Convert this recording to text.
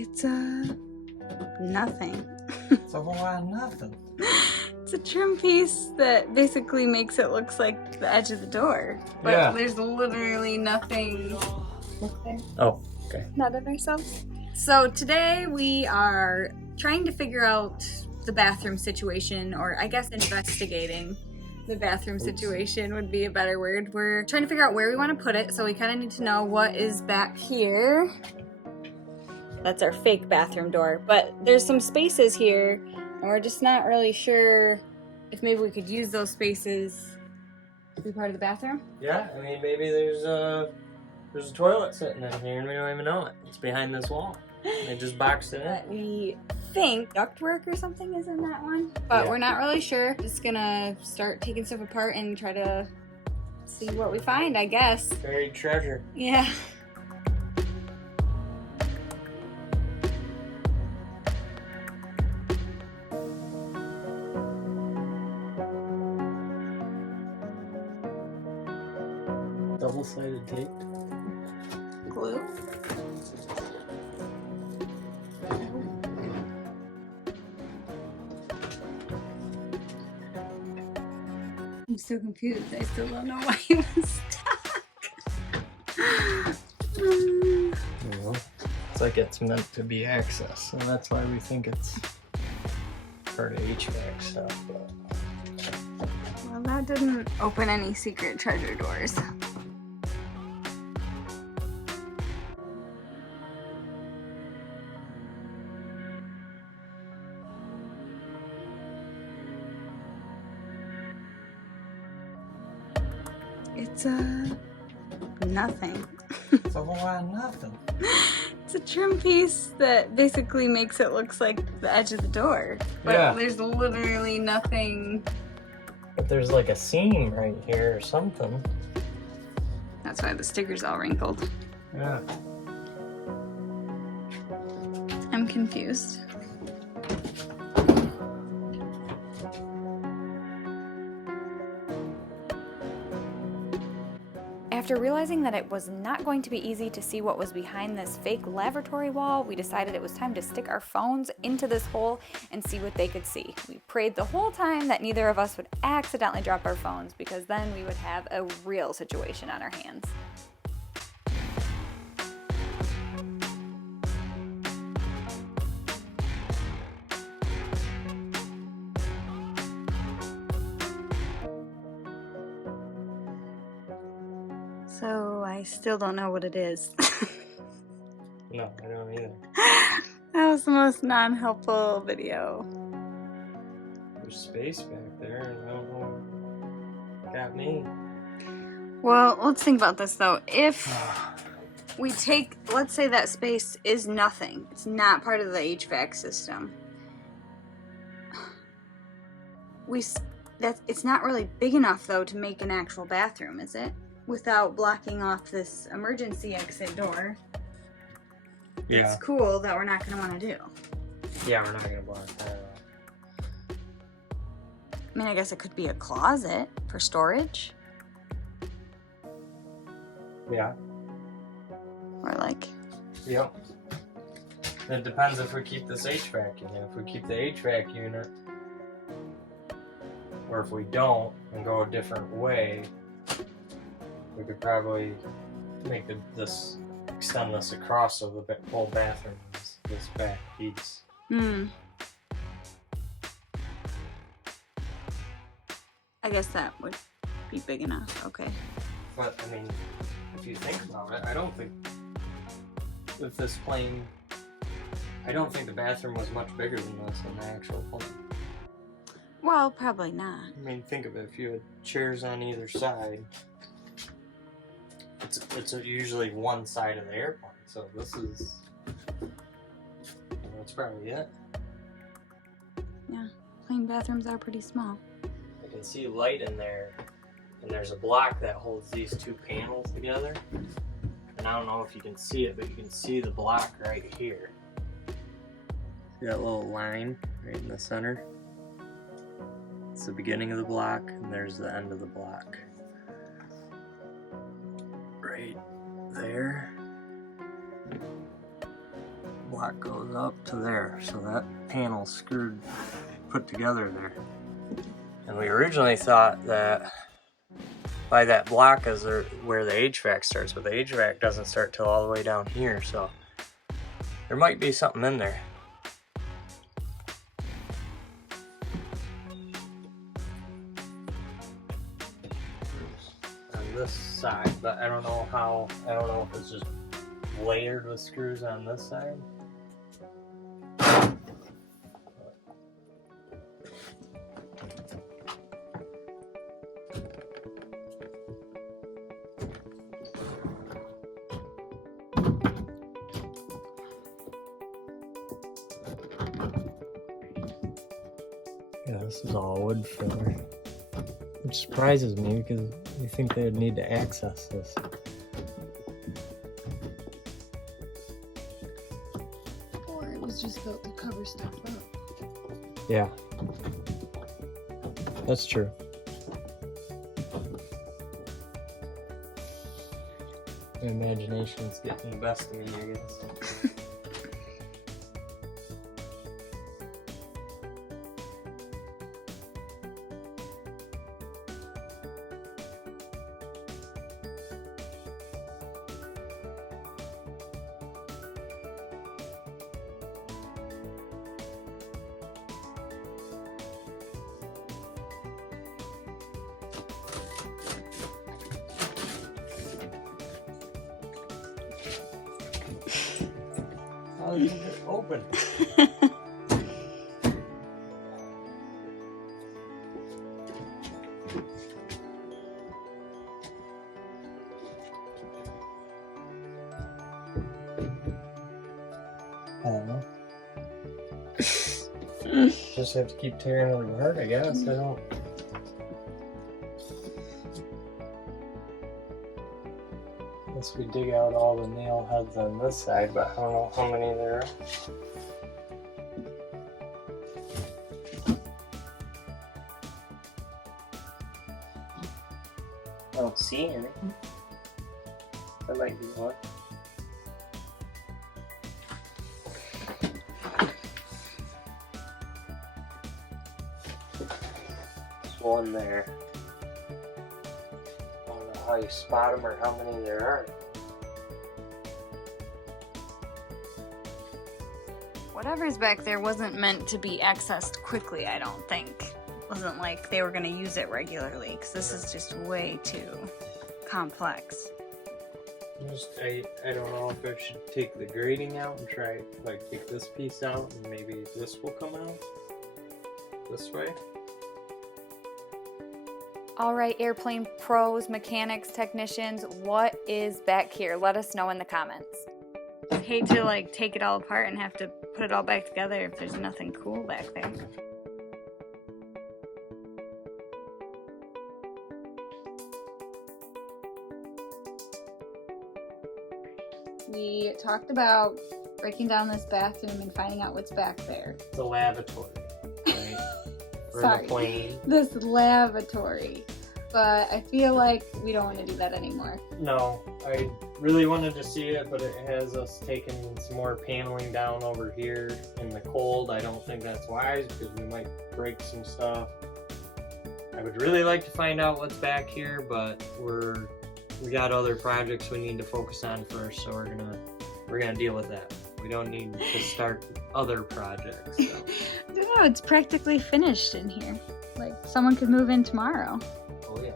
It's nothing. It's a whole lot of nothing. It's a trim piece that basically makes it look like the edge of the door. But Yeah. there's literally nothing. Look there. Oh, okay. Not of ourselves. So today we are trying to figure out the bathroom situation, or I guess investigating the bathroom situation would be a better word. We're trying to figure out where we want to put it, so we kind of need to know what is back here. That's our fake bathroom door, but there's some spaces here, and we're just not really sure if maybe we could use those spaces to be part of the bathroom. Yeah, I mean, maybe there's a toilet sitting in here and we don't even know it. It's behind this wall. They just boxed it in. We think ductwork or something is in that one, but Yeah. we're not really sure. Just gonna start taking stuff apart and try to see what we find, I guess. Buried treasure. Yeah. Double-sided tape. Glue. I'm so confused. I still don't know why it was stuck. Well, it's like it's meant to be accessed, and that's why we think it's part of HVAC stuff. But Well, that didn't open any secret treasure doors. It's nothing. it's a whole lot of nothing. It's a trim piece that basically makes it look like the edge of the door. But Yeah. there's literally nothing. But there's like a seam right here or something. That's why the sticker's all wrinkled. Yeah. I'm confused. After realizing that it was not going to be easy to see what was behind this fake lavatory wall, we decided it was time to stick our phones into this hole and see what they could see. We prayed the whole time that neither of us would accidentally drop our phones, because then we would have a real situation on our hands. So I still don't know what it is. No, I don't either. That was the most non-helpful video. There's space back there, and I don't know what got me. Well, let's think about this though. If we take, let's say that space is nothing. It's not part of the HVAC system. It's not really big enough though to make an actual bathroom, is it? Without blocking off this emergency exit door. Yeah. It's cool that we're not going to want to do. Yeah, we're not gonna block that off. I mean, I guess it could be a closet for storage. Yeah. Or like, Yep. It depends if we keep this HVAC unit. If we keep the HVAC unit, or if we don't and go a different way, we could probably make extend this across of the whole bathroom, this back piece. I guess that would be big enough. Okay. But, I mean, if you think about it, I don't think with this plane, I don't think the bathroom was much bigger than this in the actual plane. Well, probably not. I mean, think of it, if you had chairs on either side, it's usually one side of the airplane, so this is, that's probably it. Yeah, plane bathrooms are pretty small. I can see light in there, and there's a block that holds these two panels together, and I don't know if you can see it, but you can see the block right here. See that little line right in the center? It's the beginning of the block, and there's the end of the block. Right there. block goes up to there, so that panel's screwed, put together there. And we originally thought that by that block is where the HVAC starts, but the HVAC doesn't start till all the way down here, so there might be something in there. On this side, but I don't know if it's just layered with screws on this side. Yeah, this is all wood filler, which surprises me because you think they'd need to access this. Or it was just built to cover stuff up. Yeah, that's true. My imagination's getting the best of me, I guess. How did you get open? I don't know. Just have to keep tearing it apart, I guess. I don't. Unless we dig out all the nail heads on this side, but I don't know how many there are. I don't see any. That might be one. There's one there. I don't know how you spot them or how many there are. Whatever's back there wasn't meant to be accessed quickly, I don't think. Wasn't like they were going to use it regularly, because this is just way too complex. I don't know if I should take the grating out and try, like, take this piece out and maybe this will come out this way. All right, airplane pros, mechanics, technicians, what is back here? Let us know in the comments. I'd hate to like take it all apart and have to put it all back together if there's nothing cool back there. We talked about breaking down this bathroom and finding out what's back there. It's a lavatory, right? For Sorry, the plane. this lavatory. But I feel like we don't want to do that anymore. No, I really wanted to see it, but it has us taking some more paneling down over here in the cold. I don't think that's wise because we might break some stuff. I would really like to find out what's back here, but we got other projects we need to focus on first, so we're gonna deal with that. We don't need to start other projects. So. I don't know, it's practically finished in here. Like someone could move in tomorrow. Oh yeah.